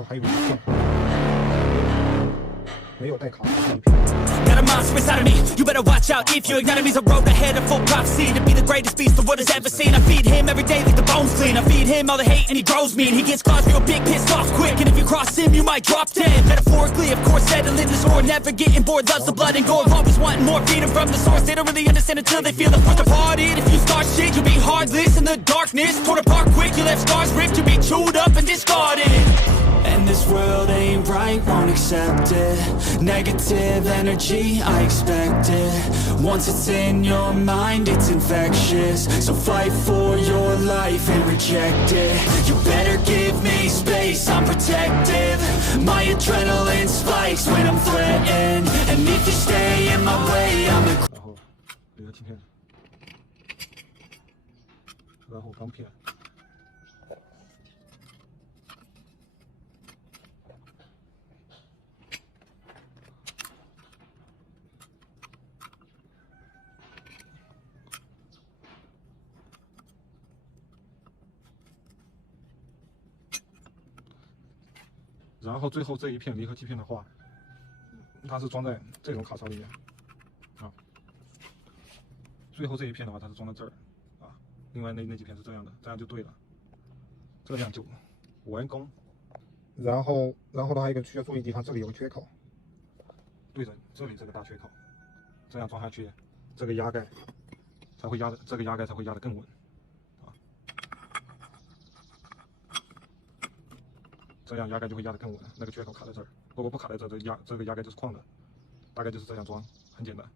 后还有一片没有带卡的这一片。 Got a monster inside of me, you better watch out. If you ignite me's a road ahead of full prophecy to be the greatest beast the world has ever seen. I feed him every day like the bones clean. I feed him all the hate and he grows me. And he gets claws real big, pissed off quick. And if you cross him, you might drop dead. Metaphorically, of course, settling the score. Never getting bored, loves the blood and gore. Always wanting more, feeding from the source. They don't really understand until they feel the force departed. If you start shit, you'll be heartless in the darkness. Torn apart quick, you left scars ripped. You'll be chewed up and discarded. And this world ain't right, won't accept it. Negative energy, I expect it. Once it's in your mind, it's infectious. So fight for your life and reject it. You better give me space, I'm protective. My adrenaline spikes when I'm threatened. And if you stay in my way, I'm the... 然后这个镜片，然后钢片。 然后最后这一片离合器片的话，它是装在这种卡槽里面啊。最后这一片的话，它是装在这儿啊。另外那几片是这样的，这样就对了，这样就完工。然后它还有一个需要注意的地方，这里有个缺口，对准这里这个大缺口，这样装下去，这个压盖才会压的，这个压盖才会压得更稳。 这样压盖就会压得更稳，那个缺口卡在这儿。如果不卡在这，这个压盖就是框的，大概就是这样装，很简单。